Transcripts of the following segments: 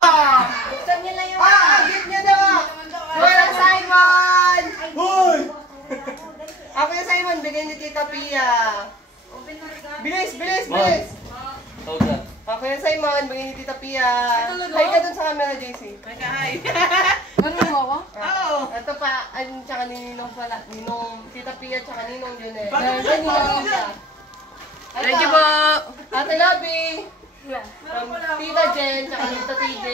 Buksan niya lang yung gift niya daw. Wala Simon! Hoy! Ako yung Simon, bigay ni Tita Pia. Bilis, bilis, bilis! Ako yung Simon, bigay ni Tita Pia. Hi ka dun sa camera, JC. Hi. Ganun mo ako? Oo. Ito pa, tsaka ni Ninong pala. Ninong, Tita Pia, tsaka Ninong yun eh. Ninong Pia. Thank you po. Ate Lobby. Tita Jen, tsaka Tita TJ.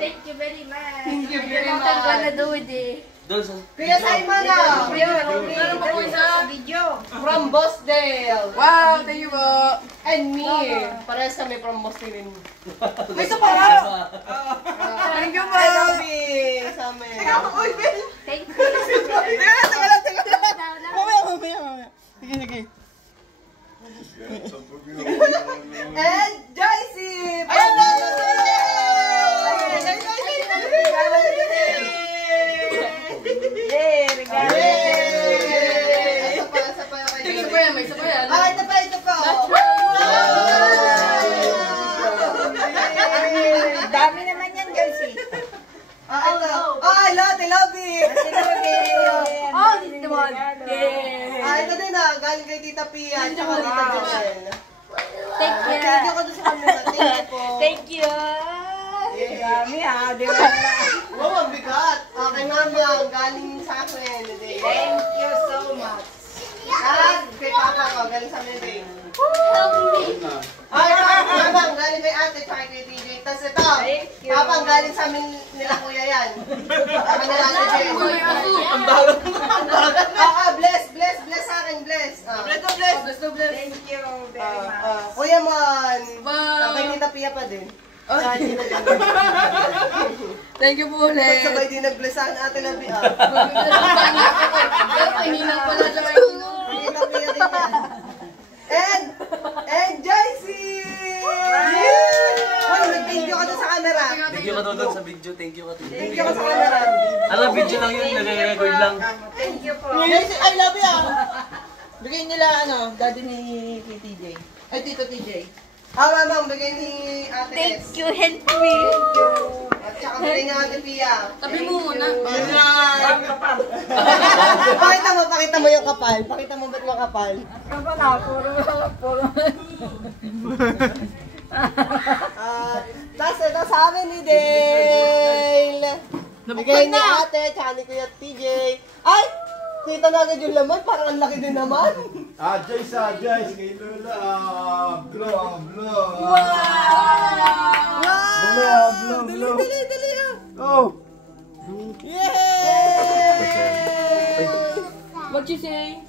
Thank you very much. Thank you very much. Thank you na Dodi. Kuya Simon na! Meron pa po isa. Video. From Bosdale. Wow, thank you po. And me. Parehas kami from Bosdale. May isa pa. Thank you po. Hi, Lobby. Sa amin. Thank you. Teka lang. Mamaya. Sige, sige. And Joycey! Ayan na! Yay! Regalo! Yay! Isa pa kay Isa pa yan, may isa pa yan. Ah, ito pa! Dami naman yan, Joycey. Ito. Ay, Lotte Lobby! Oh, this is the one. Ito din galing kay Tita Pia at saka Tita Joel. Thank you. Thank you ko doon sa camera. Thank you po. Thank you. Dami di ba? Wow, ang bigat. Okay, mama, galing sa akin. Thank you so much. At kay Papa ko, galing sa amin din. Help me. Ay, mama, galing kay ate, tsaka kay TJ. Tapos ito, Papa, galing sa amin nila kuya yan. Kami nila ate Jen. Ang dalang. Bless sa akin, bless. Bless. Thank you very much. Kuya man. Wow. Kay Tita Pia pa din. Thank you po ulit. Sabay din nag-bless sa ate Labi. Hinang pala siya kayo. Tita Pia din yan. And Joycey! Hoy, nag-thank you ka doon sa camera. Thank you ka doon sa video. Thank you ka doon. Thank you ka sa camera. Alam, video lang yun. Nag-record lang. Thank you po. I love you. Bigay nila daddy ni TJ. Ay, Tito TJ. Mama, bigay ni ate Thank Tess. you, help me. At saka bigay ni ate Pia. Tabi mo muna. Pakita mo yung kapal. Pakita mo ba't makapal. Tapos ito sa amin ni Dale. Bigay ni ate, tsaka ni Kuya TJ. Ay! Kita na agad yung laman, parang ang laki din naman. Joyce, kay Lola. Blow. Blow. Dali. Oh! Yay! What you say?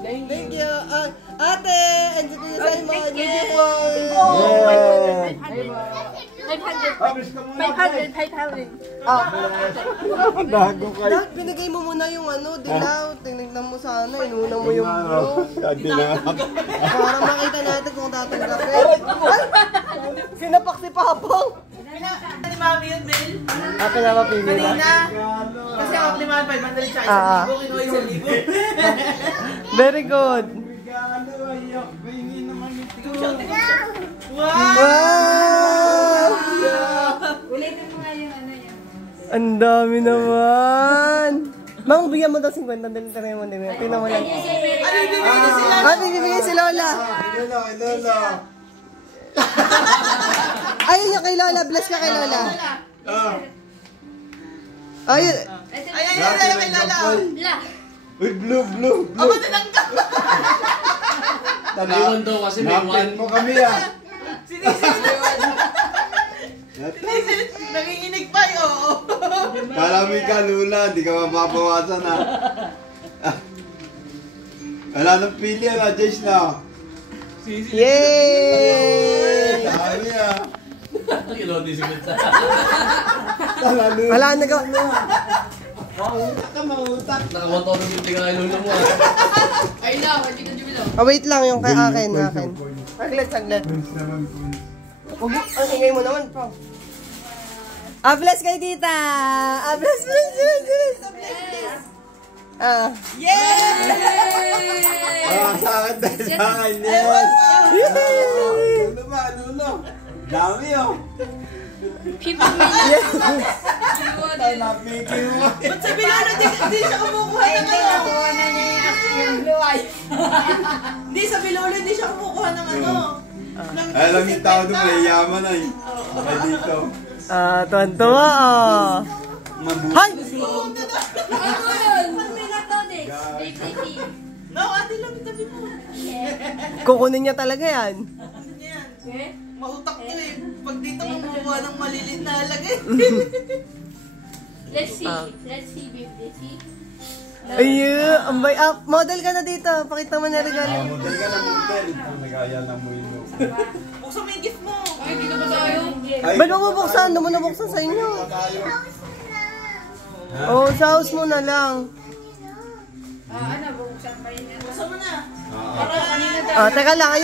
Thank you. Ate, and si Kuya Simon. Thank you. Thank you po. Oh, 500. Publish ka muna. 500. Bago kayo. Dad, binigay mo muna yung dilaw. Tinignan mo sana, inuna mo yung bro. Para makita natin kung tatanggapin. Ay! Sinapak si Papang. Ni Mami yun, Bel. Ako na mapili na. Kanina. Kasi ako ni Mami, 500 siya. 1,000. Kinuha 1,000. Very good. Wow! Ulitin mo nga yung yan. Ang dami naman. Mang, bigyan mo daw 50. Dali mo. Tingnan mo lang. Bibigyan si Lola. Lola. Ayun yung kay Lola. Bless ka kay Lola. Ayun. Ayan, kay Lola. Uy, blue. Aba, tinangkap. Naiwan daw kasi may one. Mo kami Sinisil. Nanginginig pa yun. Kalami ka, Lula. Hindi ka mapapawasan ha. Wala nang pili Jace na. Yay! Dami Wala na ka. Mautak. Nakawanto ng hindi ka kayo mo. Ay na, hindi ka jumilo. Wait lang yung kay akin. Saglit. Huwag mo, ang ingay mo naman, bro. Bless kay tita! Bless! Yay! Sa akin dahil sa akin, yes! Lulo. Dami Ay, napiki mo. Ba't sabi na di siya kumukuha ng ano? Hindi, sabi Lolo, hindi siya kumukuha ng ano. Ay, lang yung tao doon, may yaman ay. Ay, dito. Tuwan-tuwa ah. Mabuti. Hay! No, ate lang, tabi mo. Kukunin niya talaga yan. Ano yan? Mautak ko eh. Pag dito kumukuha ng malilit na halagay. Let's see. Let's see, babe. Let's see. Ayun, ambay up. Model ka na dito. Pakita mo na regalo. Model ka na model. Nagaya na mo yun. Buksan mo yung gift mo. Ay, dito ba tayo? Ba't mo bubuksan? Doon mo nabuksan sa inyo. Oh, sa house mo na lang. Ano, bubuksan pa rin. Buksan mo na. Ah. Para kanina Teka lang.